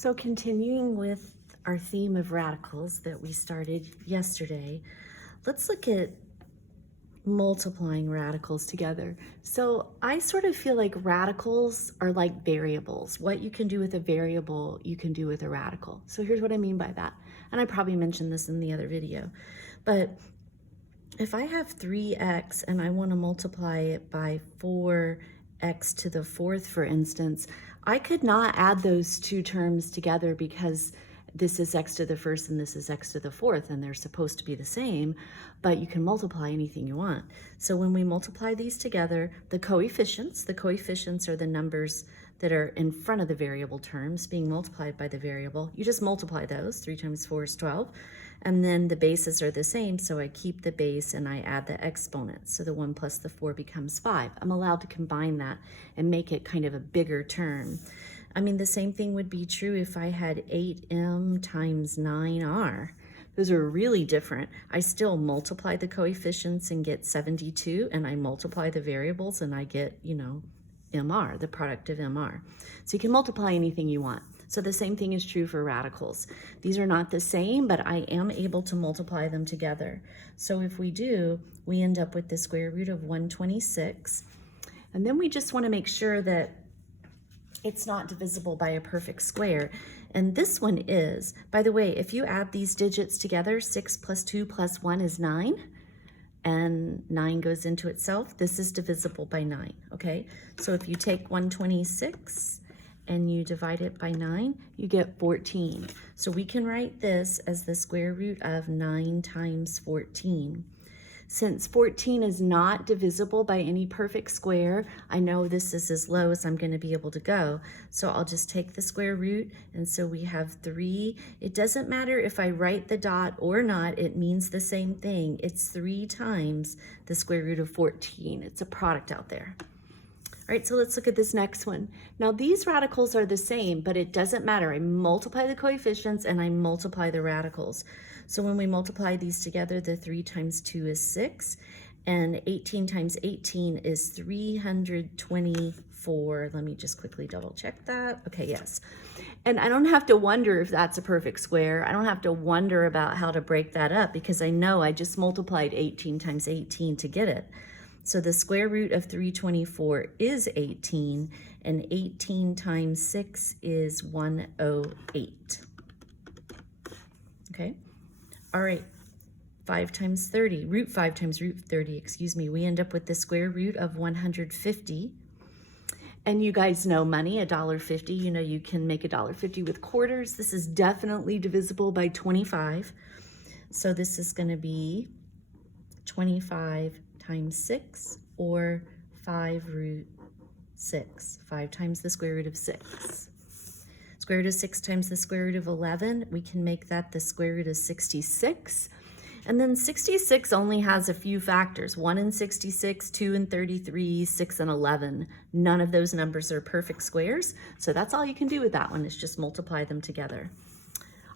So continuing with our theme of radicals that we started yesterday, let's look at multiplying radicals together. So I sort of feel like radicals are like variables. What you can do with a variable, you can do with a radical. So here's what I mean by that. And I probably mentioned this in the other video, but if I have 3x and I want to multiply it by 4x to the fourth, for instance, I could not add those two terms together because this is x to the first and this is x to the fourth, and they're supposed to be the same, but you can multiply anything you want. So when we multiply these together, the coefficients are the numbers that are in front of the variable terms being multiplied by the variable. You just multiply those. 3 times 4 is 12. And then the bases are the same, so I keep the base and I add the exponents. So the 1 plus the 4 becomes 5. I'm allowed to combine that and make it kind of a bigger term. I mean, the same thing would be true if I had 8m times 9r. Those are really different. I still multiply the coefficients and get 72, and I multiply the variables and I get, MR, the product of MR. So you can multiply anything you want. So the same thing is true for radicals. These are not the same, but I am able to multiply them together. So if we do, we end up with the square root of 126. And then we just want to make sure that it's not divisible by a perfect square. And this one is. By the way, if you add these digits together, 6 plus 2 plus 1 is 9. And 9 goes into itself. This is divisible by 9, okay? So if you take 126 and you divide it by 9, you get 14. So we can write this as the square root of 9 times 14. Since 14 is not divisible by any perfect square, I know this is as low as I'm going to be able to go. So I'll just take the square root, and so we have 3. It doesn't matter if I write the dot or not, it means the same thing. It's 3 times the square root of 14. It's a product out there. All right, so let's look at this next one. Now these radicals are the same, but it doesn't matter. I multiply the coefficients and I multiply the radicals. So when we multiply these together, the 3 times 2 is 6, and 18 times 18 is 324. Let me just quickly double check that. Okay, yes. And I don't have to wonder if that's a perfect square. I don't have to wonder about how to break that up because I know I just multiplied 18 times 18 to get it. So the square root of 324 is 18, and 18 times 6 is 108. Okay? All right, 5 times 30, root 5 times root 30, excuse me, we end up with the square root of 150. And you guys know money, $1.50. You know you can make $1.50 with quarters. This is definitely divisible by 25. So this is going to be 25 times 6, or 5 root 6. 5 times the square root of 6. Square root of 6 times the square root of 11, we can make that the square root of 66. And then 66 only has a few factors. 1 and 66, 2 and 33, 6 and 11. None of those numbers are perfect squares. So that's all you can do with that one, is just multiply them together.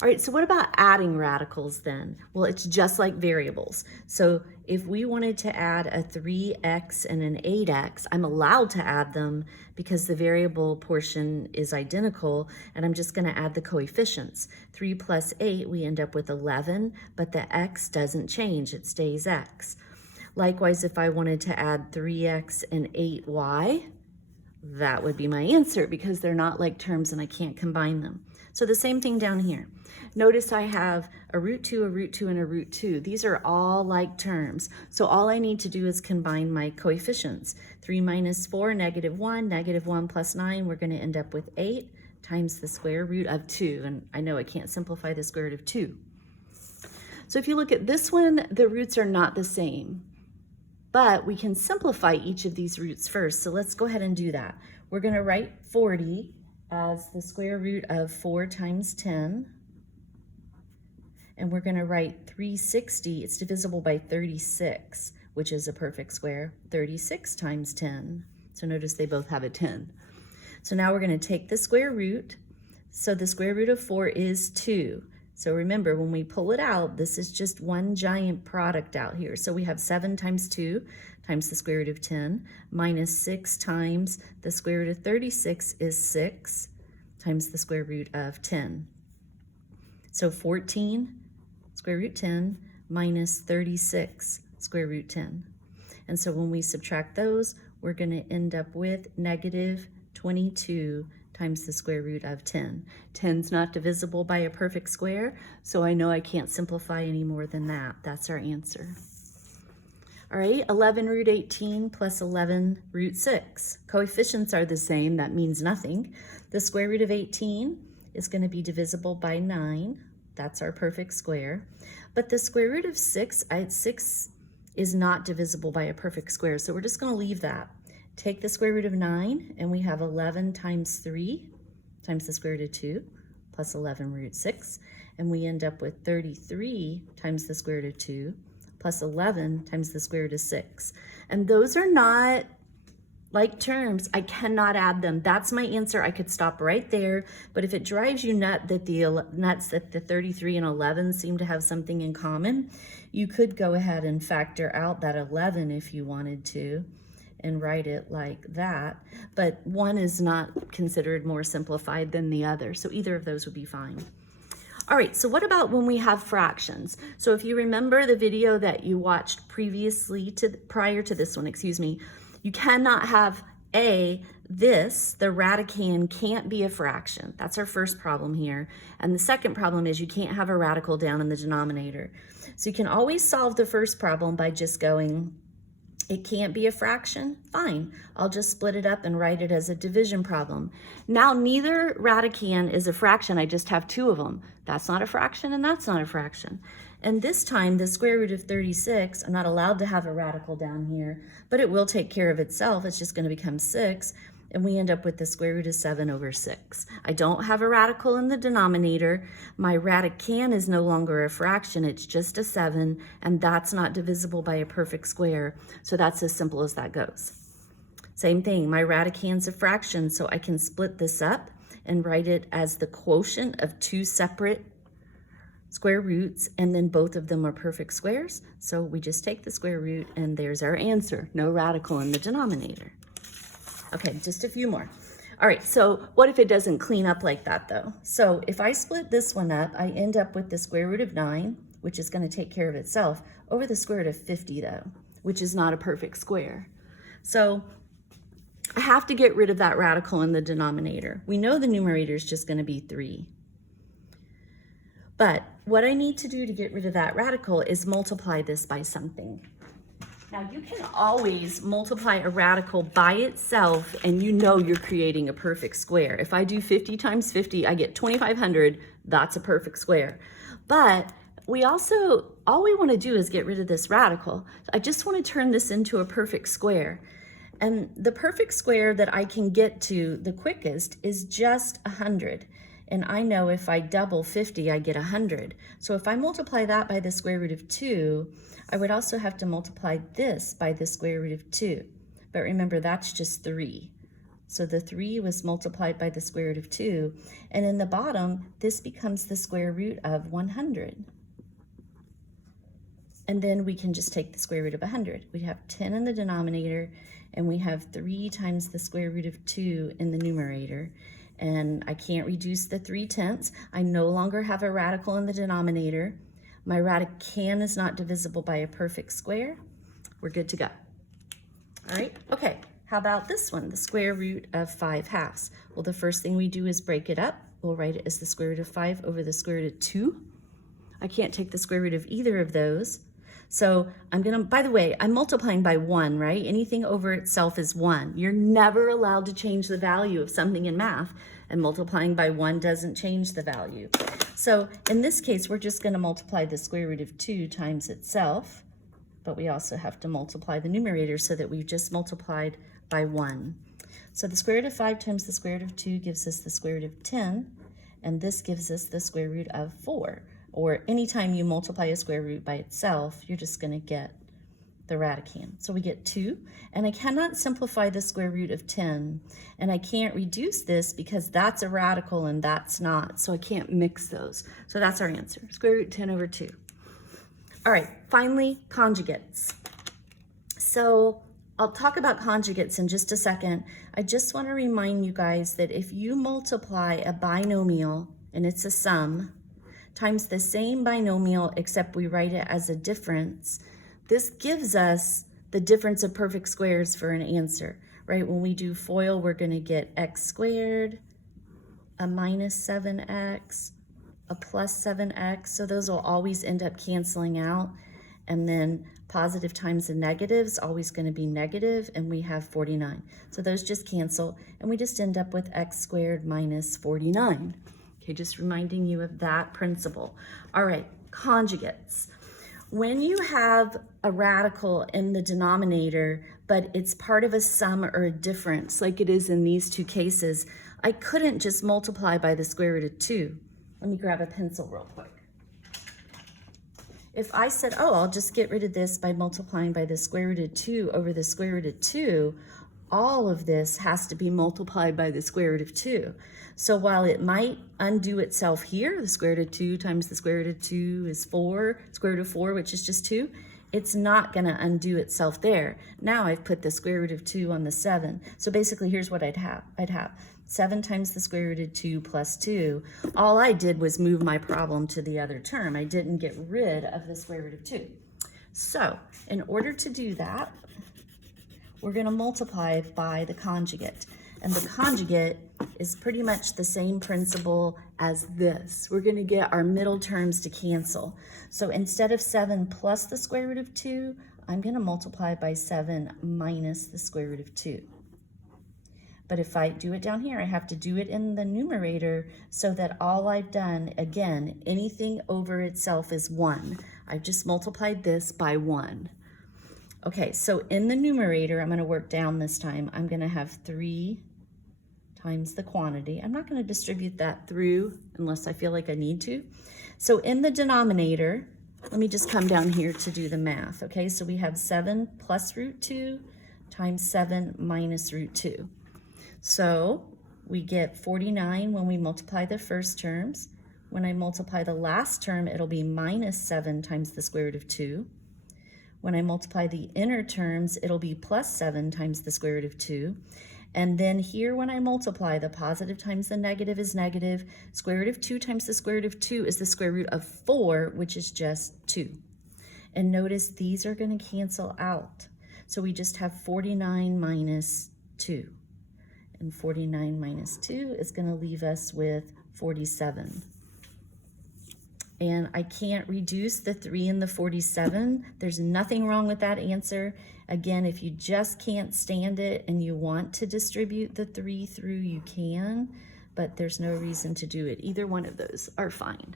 All right, so what about adding radicals then? Well, it's just like variables. So if we wanted to add a 3x and an 8x, I'm allowed to add them because the variable portion is identical, and I'm just going to add the coefficients. 3 plus 8, we end up with 11, but the x doesn't change. It stays x. Likewise, if I wanted to add 3x and 8y, that would be my answer because they're not like terms and I can't combine them. So the same thing down here. Notice I have a root 2, a root 2, and a root 2. These are all like terms. So all I need to do is combine my coefficients. 3 minus 4, negative 1, negative 1 plus 9, we're going to end up with 8 times the square root of 2. And I know I can't simplify the square root of 2. So if you look at this one, the roots are not the same. But we can simplify each of these roots first. So let's go ahead and do that. We're going to write 40 as the square root of 4 times 10. And we're going to write 360, it's divisible by 36, which is a perfect square, 36 times 10. So notice they both have a 10. So now we're going to take the square root. So the square root of 4 is 2. So remember, when we pull it out, this is just one giant product out here. So we have 7 times 2 times the square root of 10, minus 6 times the square root of 36 is 6, times the square root of 10. So 14 square root 10 minus 36 square root 10. And so when we subtract those, we're going to end up with negative 22 times the square root of 10. 10's not divisible by a perfect square, so I know I can't simplify any more than that. That's our answer. All right, 11 root 18 plus 11 root 6. Coefficients are the same, that means nothing. The square root of 18 is going to be divisible by 9. That's our perfect square. But the square root of 6 is not divisible by a perfect square, so we're just going to leave that. Take the square root of 9, and we have 11 times 3 times the square root of 2 plus 11 root 6, and we end up with 33 times the square root of 2 plus 11 times the square root of 6. And those are not like terms. I cannot add them. That's my answer. I could stop right there, but if it drives you nuts that the 33 and 11 seem to have something in common, you could go ahead and factor out that 11 if you wanted to and write it like that, but one is not considered more simplified than the other, so either of those would be fine. All right, so what about when we have fractions? So if you remember the video that you watched prior to this one, you cannot have the radicand can't be a fraction. That's our first problem here. And the second problem is you can't have a radical down in the denominator. So you can always solve the first problem by just going, it can't be a fraction? Fine. I'll just split it up and write it as a division problem. Now, neither radicand is a fraction. I just have two of them. That's not a fraction and that's not a fraction. And this time, the square root of 36, I'm not allowed to have a radical down here, but it will take care of itself. It's just going to become 6. And we end up with the square root of 7 over 6. I don't have a radical in the denominator. My radicand is no longer a fraction, it's just a 7, and that's not divisible by a perfect square, so that's as simple as that goes. Same thing, my radicand's a fraction, so I can split this up and write it as the quotient of two separate square roots, and then both of them are perfect squares, so we just take the square root, and there's our answer, no radical in the denominator. Okay, just a few more. All right, so what if it doesn't clean up like that though? So if I split this one up, I end up with the square root of 9, which is going to take care of itself, over the square root of 50 though, which is not a perfect square. So I have to get rid of that radical in the denominator. We know the numerator is just going to be 3. But what I need to do to get rid of that radical is multiply this by something. Now you can always multiply a radical by itself and you know you're creating a perfect square. If I do 50 times 50, I get 2,500, that's a perfect square. But all we want to do is get rid of this radical. I just want to turn this into a perfect square. And the perfect square that I can get to the quickest is just 100. And I know if I double 50, I get 100. So if I multiply that by the square root of 2, I would also have to multiply this by the square root of 2. But remember, that's just 3. So the 3 was multiplied by the square root of 2. And in the bottom, this becomes the square root of 100. And then we can just take the square root of 100. We have 10 in the denominator, and we have 3 times the square root of 2 in the numerator. And I can't reduce the 3/10. I no longer have a radical in the denominator. My radicand is not divisible by a perfect square. We're good to go. All right, okay. How about this one, the square root of 5/2? Well, the first thing we do is break it up. We'll write it as the square root of 5 over the square root of 2. I can't take the square root of either of those. So by the way, I'm multiplying by 1, right? Anything over itself is 1. You're never allowed to change the value of something in math, and multiplying by 1 doesn't change the value. So in this case, we're just going to multiply the square root of 2 times itself, but we also have to multiply the numerator so that we've just multiplied by 1. So the square root of 5 times the square root of 2 gives us the square root of 10, and this gives us the square root of 4. Or anytime you multiply a square root by itself, you're just going to get the radicand. So we get 2, and I cannot simplify the square root of 10, and I can't reduce this because that's a radical and that's not, so I can't mix those. So that's our answer, square root 10 over 2. All right, finally, conjugates. So I'll talk about conjugates in just a second. I just want to remind you guys that if you multiply a binomial, and it's a sum, times the same binomial, except we write it as a difference, this gives us the difference of perfect squares for an answer, right? When we do FOIL, we're going to get x squared, a minus 7x, a plus 7x. So those will always end up canceling out. And then positive times the negative is always going to be negative, and we have 49. So those just cancel, and we just end up with x squared minus 49. Okay, just reminding you of that principle. All right, conjugates. When you have a radical in the denominator, but it's part of a sum or a difference, like it is in these two cases, I couldn't just multiply by the square root of 2. Let me grab a pencil real quick. If I said, oh, I'll just get rid of this by multiplying by the square root of 2 over the square root of 2, all of this has to be multiplied by the square root of 2. So while it might undo itself here, the square root of 2 times the square root of 2 is 4, square root of 4, which is just 2, it's not going to undo itself there. Now I've put the square root of 2 on the 7. So basically here's what I'd have. 7 times the square root of 2 plus 2. All I did was move my problem to the other term. I didn't get rid of the square root of 2. So in order to do that, we're going to multiply by the conjugate. And the conjugate is pretty much the same principle as this. We're going to get our middle terms to cancel. So instead of 7 plus the square root of 2, I'm going to multiply by 7 minus the square root of 2. But if I do it down here, I have to do it in the numerator so that all I've done, again, anything over itself is 1. I've just multiplied this by 1. Okay, so in the numerator, I'm going to work down this time. I'm going to have 3 times the quantity. I'm not going to distribute that through unless I feel like I need to. So in the denominator, let me just come down here to do the math. Okay, so we have 7 plus root 2 times 7 minus root 2. So we get 49 when we multiply the first terms. When I multiply the last term, it'll be minus 7 times the square root of 2. When I multiply the inner terms, it'll be plus 7 times the square root of 2. And then here when I multiply, the positive times the negative is negative. Square root of 2 times the square root of 2 is the square root of 4, which is just 2. And notice these are going to cancel out. So we just have 49 minus 2. And 49 minus 2 is going to leave us with 47. And I can't reduce the 3 and the 47. There's nothing wrong with that answer. Again, if you just can't stand it and you want to distribute the 3 through, you can, but there's no reason to do it. Either one of those are fine.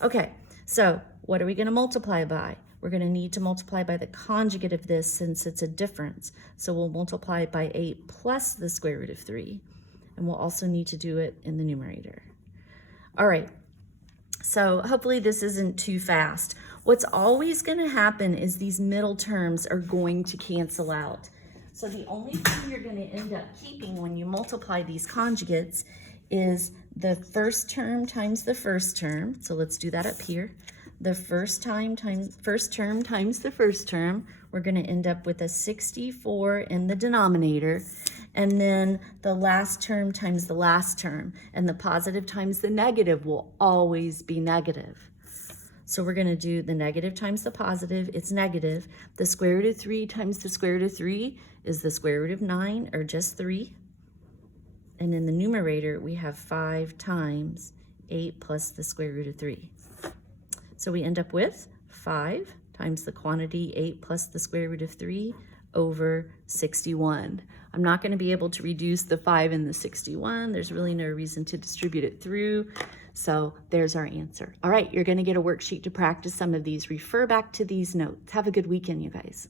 Okay, so what are we going to multiply by? We're going to need to multiply by the conjugate of this since it's a difference. So we'll multiply by 8 plus the square root of 3. And we'll also need to do it in the numerator. All right. So hopefully this isn't too fast. What's always going to happen is these middle terms are going to cancel out. So the only thing you're going to end up keeping when you multiply these conjugates is the first term times the first term. So let's do that up here. The first term times the first term. We're going to end up with a 64 in the denominator. And then the last term times the last term. And the positive times the negative will always be negative. So we're going to do the negative times the positive. It's negative. The square root of 3 times the square root of 3 is the square root of 9, or just 3. And in the numerator, we have 5 times 8 plus the square root of 3. So we end up with 5 times the quantity 8 plus the square root of 3 over 61. I'm not going to be able to reduce the 5 and the 61. There's really no reason to distribute it through. So there's our answer. All right, you're going to get a worksheet to practice some of these. Refer back to these notes. Have a good weekend, you guys.